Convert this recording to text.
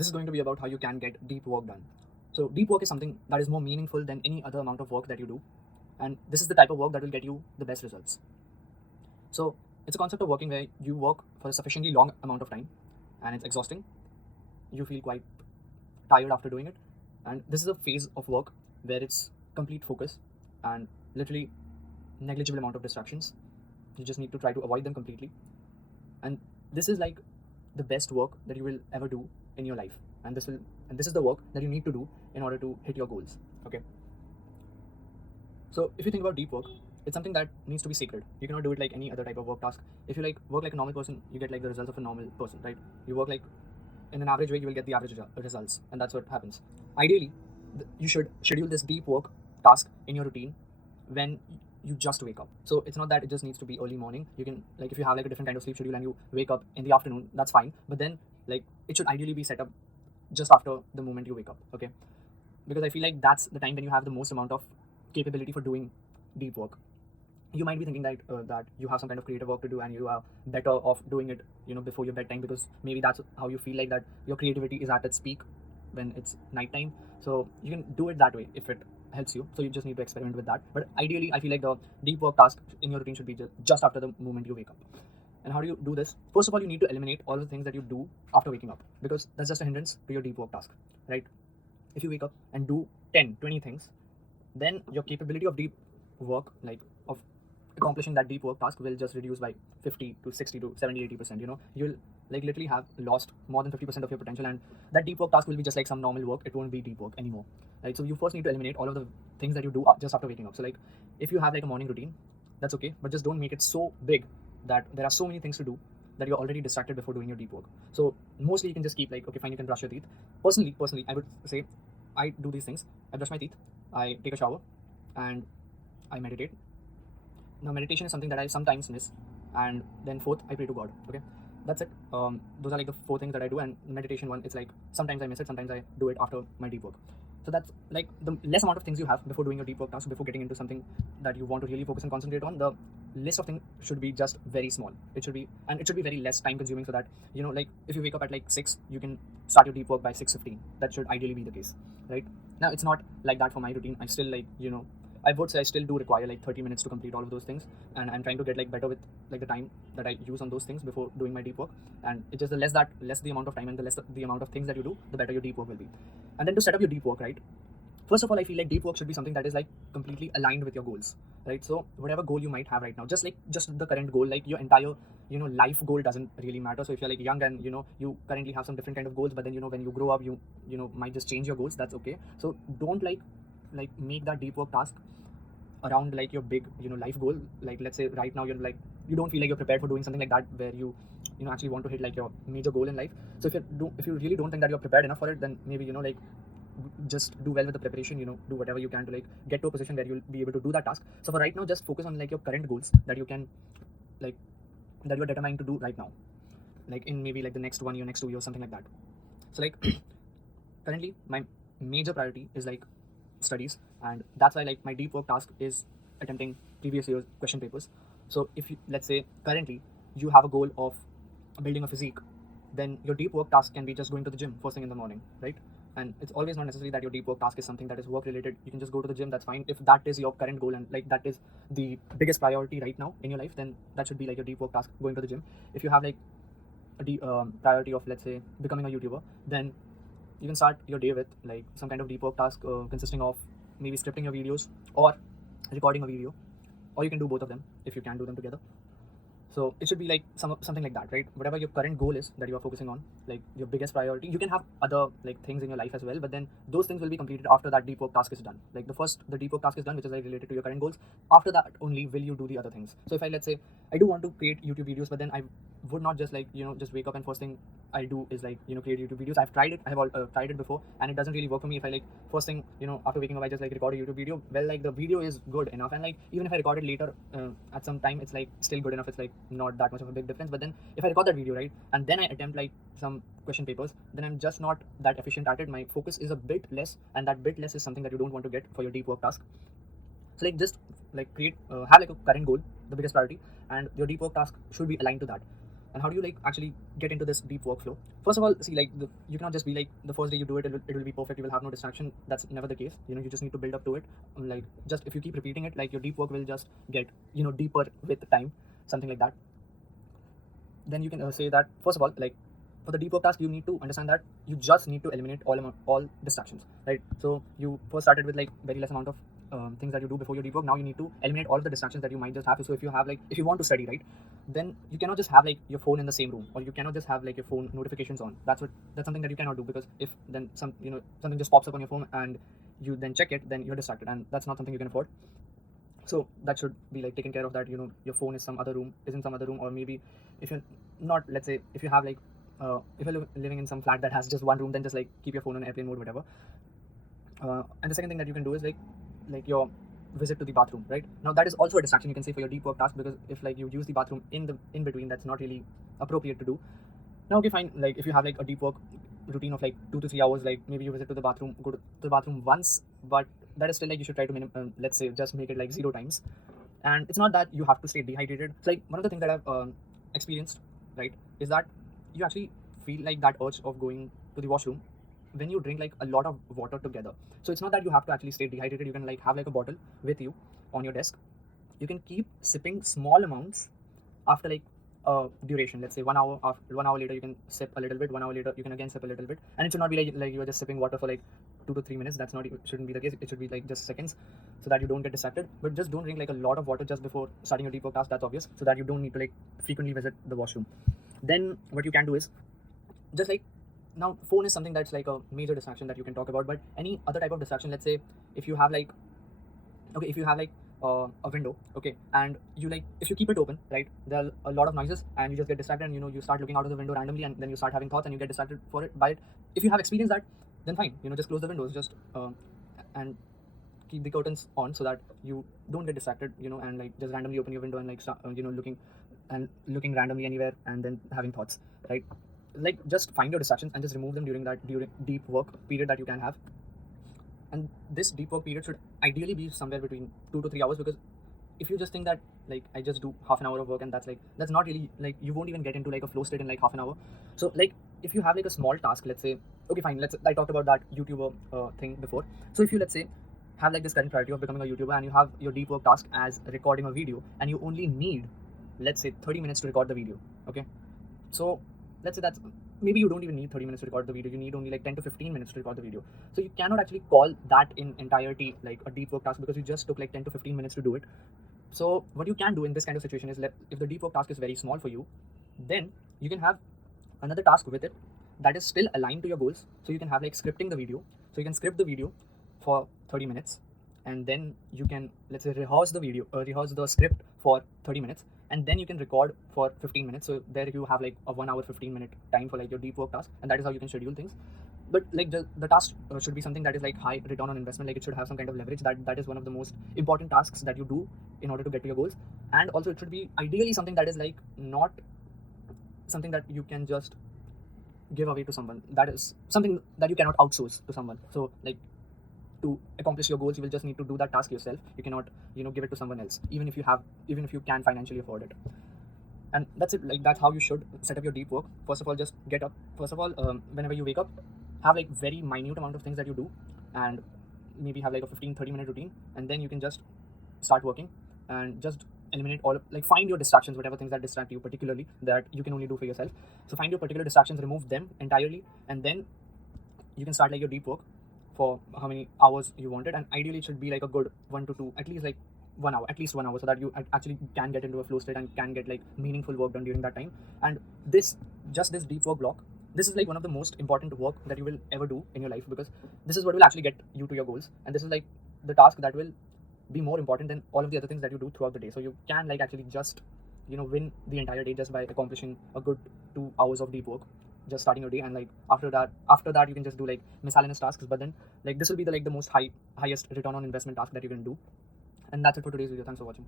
This is going to be about how you can get deep work done. So deep work is something that is more meaningful than any other amount of work that you do, and this is the type of work that will get you the best results. So it's a concept of working where you work for a sufficiently long amount of time, and it's exhausting. You feel quite tired after doing it, and this is a phase of work where it's complete focus and literally negligible amount of distractions. You just need to try to avoid them completely, and this is like the best work that you will ever do in your life, and this is the work that you need to do in order to hit your goals. Okay, so if you think about deep work, it's something that needs to be sacred. You cannot do it like any other type of work task. If you like work like a normal person, you get like the results of a normal person, right? You work like in an average way, you will get the average results, and that's what happens. Ideally, you should schedule this deep work task in your routine when you just wake up. So it's not that it just needs to be early morning. You can, like, if you have like a different kind of sleep schedule and you wake up in the afternoon, that's fine. But then like it should ideally be set up just after the moment you wake up. Okay, because I feel like that's the time when you have the most amount of capability for doing deep work. You might be thinking that you have some kind of creative work to do and you are better off doing it, before your bedtime, because maybe that's how you feel like that your creativity is at its peak when it's nighttime. So you can do it that way if it helps you. So you just need to experiment with that. But ideally, I feel like the deep work task in your routine should be just after the moment you wake up. And how do you do this? First of all, you need to eliminate all the things that you do after waking up, because that's just a hindrance to your deep work task, right? If you wake up and do 10, 20 things, then your capability of deep work, like of accomplishing that deep work task, will just reduce by 50 to 60 to 70, 80%. You'll like literally have lost more than 50% of your potential, and that deep work task will be just like some normal work. It won't be deep work anymore, right? So you first need to eliminate all of the things that you do just after waking up. So like if you have like a morning routine, that's okay, but just don't make it so big that there are so many things to do that you're already distracted before doing your deep work. So mostly you can just keep like, okay, fine, you can brush your teeth. Personally, I would say I do these things. I brush my teeth, I take a shower, and I meditate. Now, meditation is something that I sometimes miss, and then fourth, I pray to God. Okay, that's it. Those are like the four things that I do, and meditation one, it's like sometimes I miss it, sometimes I do it after my deep work. So that's like the less amount of things you have before doing your deep work task, before getting into something that you want to really focus and concentrate on. The list of things should be just very small. It should be very less time consuming, so that like if you wake up at like 6, you can start your deep work by 6:15. That should ideally be the case, right? Now it's not like that for my routine. I still like I would say I still do require like 30 minutes to complete all of those things, and I'm trying to get like better with like the time that I use on those things before doing my deep work. And it's just the less the amount of time and the less the amount of things that you do, the better your deep work will be. And then to set up your deep work, right? First of all, I feel like deep work should be something that is like completely aligned with your goals, right? So whatever goal you might have right now, just the current goal, like your entire life goal doesn't really matter. So if you're like young and you currently have some different kind of goals, but then when you grow up, you might just change your goals. That's okay. So don't like make that deep work task around like your big life goal. Like let's say right now you're like, you don't feel like you're prepared for doing something like that, where you actually want to hit like your major goal in life. So if you really don't think that you're prepared enough for it, then maybe like just do well with the preparation. Do whatever you can to like get to a position where you'll be able to do that task. So for right now, just focus on like your current goals that you can like that you're determined to do right now, like in maybe like the next 1 year, next 2 years, something like that. So like currently my major priority is like studies, and that's why like my deep work task is attempting previous year's question papers. So if you, let's say currently you have a goal of building a physique, then your deep work task can be just going to the gym first thing in the morning, right? And it's always not necessary that your deep work task is something that is work related. You can just go to the gym, that's fine. If that is your current goal and like that is the biggest priority right now in your life, then that should be like your deep work task, going to the gym. If you have like a priority of, let's say, becoming a YouTuber, then you can start your day with like some kind of deep work task consisting of maybe scripting your videos or recording a video, or you can do both of them if you can do them together. So it should be like something like that, right? Whatever your current goal is that you are focusing on, like your biggest priority. You can have other like things in your life as well, but then those things will be completed after that deep work task is done. Like the deep work task is done, which is like related to your current goals. After that only will you do the other things. So if I, let's say, I do want to create YouTube videos, but then I would not just like just wake up and first thing I do is like create YouTube videos. I've tried it. I have tried it before, and it doesn't really work for me. If I like first thing after waking up, I just like record a YouTube video. Well, like the video is good enough, and like even if I record it later at some time, it's like still good enough. It's like not that much of a big difference. But then if I record that video, right, and then I attempt like some question papers, then I'm just not that efficient at it. My focus is a bit less, and that bit less is something that you don't want to get for your deep work task. So like just like create have like a current goal, the biggest priority, and your deep work task should be aligned to that. And how do you like actually get into this deep workflow? First of all, see, like you cannot just be like the first day you do it, it will be perfect. You will have no distraction. That's never the case. You know, you just need to build up to it. Like just if you keep repeating it, like your deep work will just get deeper with time, something like that. Then you can say that first of all, like for the deep work task, you need to understand that you just need to eliminate all distractions, right? So you first started with like very less amount of things that you do before your deep work. Now you need to eliminate all of the distractions that you might just have. So if you have like, if you want to study, right, then you cannot just have like your phone in the same room, or you cannot just have like your phone notifications on. That's something that you cannot do, because if then something just pops up on your phone and you then check it, then you're distracted, and that's not something you can afford. So that should be like taken care of, that your phone is in some other room, or maybe if you're not, let's say if you have like if you're living in some flat that has just one room, then just like keep your phone on airplane mode, whatever. And the second thing that you can do is like your visit to the bathroom, right? Now that is also a distraction, you can say, for your deep work task, because if like you use the bathroom in between, that's not really appropriate to do. Now, okay, fine, like if you have like a deep work routine of like 2 to 3 hours, like maybe you visit to the bathroom, go to the bathroom once, but that is still like you should try to let's say just make it like 0 times. And it's not that you have to stay dehydrated. It's like one of the things that I've experienced, right, is that you actually feel like that urge of going to the washroom when you drink like a lot of water together. So it's not that you have to actually stay dehydrated. You can like have like a bottle with you on your desk. You can keep sipping small amounts after like duration. Let's say 1 hour. After 1 hour later, you can sip a little bit. 1 hour later, you can again sip a little bit. And it should not be like you are just sipping water for like 2 to 3 minutes. That's not, shouldn't be the case. It should be like just seconds, so that you don't get distracted. But just don't drink like a lot of water just before starting your deep work task. That's obvious, so that you don't need to like frequently visit the washroom. Then what you can do is just like, now phone is something that's like a major distraction that you can talk about, but any other type of distraction, let's say if you have like, okay, if you have like a window, okay, and you like, if you keep it open, right, there are a lot of noises and you just get distracted, and you start looking out of the window randomly, and then you start having thoughts and you get distracted by it. If you have experienced that, then fine, just close the windows, just and keep the curtains on, so that you don't get distracted, and like just randomly open your window and like start, looking randomly anywhere, and then having thoughts, right? Like just find your distractions and just remove them during deep work period that you can have. And this deep work period should ideally be somewhere between 2 to 3 hours, because if you just think that like I just do half an hour of work, and that's not really, like you won't even get into like a flow state in like half an hour. So like if you have like a small task, let's say, okay fine, I talked about that YouTuber thing before. So if you, let's say, have like this current priority of becoming a YouTuber, and you have your deep work task as recording a video, and you only need, let's say, 30 minutes to record the video, okay? So let's say that's, maybe you don't even need 30 minutes to record the video, you need only like 10 to 15 minutes to record the video. So you cannot actually call that in entirety like a deep work task, because you just took like 10 to 15 minutes to do it. So what you can do in this kind of situation is, if the deep work task is very small for you, then you can have another task with it that is still aligned to your goals. So you can have like scripting the video. So you can script the video for 30 minutes, and then you can, let's say, rehearse the script for 30 minutes, and then you can record for 15 minutes. So there you have like a 1 hour 15-minute time for like your deep work task, and that is how you can schedule things. But like the task should be something that is like high return on investment. Like it should have some kind of leverage. That is one of the most important tasks that you do in order to get to your goals. And also it should be ideally something that is like not something that you can just give away to someone. That is something that you cannot outsource to someone. So like, to accomplish your goals, you will just need to do that task yourself. You cannot give it to someone else, even if you can financially afford it. And that's it. Like that's how you should set up your deep work. First of all, just get up. First of all, whenever you wake up, have like very minute amount of things that you do, and maybe have like a 15-30 minute routine, and then you can just start working, and just eliminate find your distractions, whatever things that distract you particularly, that you can only do for yourself. So find your particular distractions, remove them entirely, and then you can start like your deep work for how many hours you want it. And ideally it should be like a good 1 to 2, at least 1 hour, so that you actually can get into a flow state and can get like meaningful work done during that time. And this deep work block, this is like one of the most important work that you will ever do in your life, because this is what will actually get you to your goals, and this is like the task that will be more important than all of the other things that you do throughout the day. So you can like actually just win the entire day just by accomplishing a good 2 hours of deep work, just starting your day. And like after that you can just do like miscellaneous tasks, but then like this will be the most highest return on investment task that you can do. And that's it for today's video. Thanks for watching.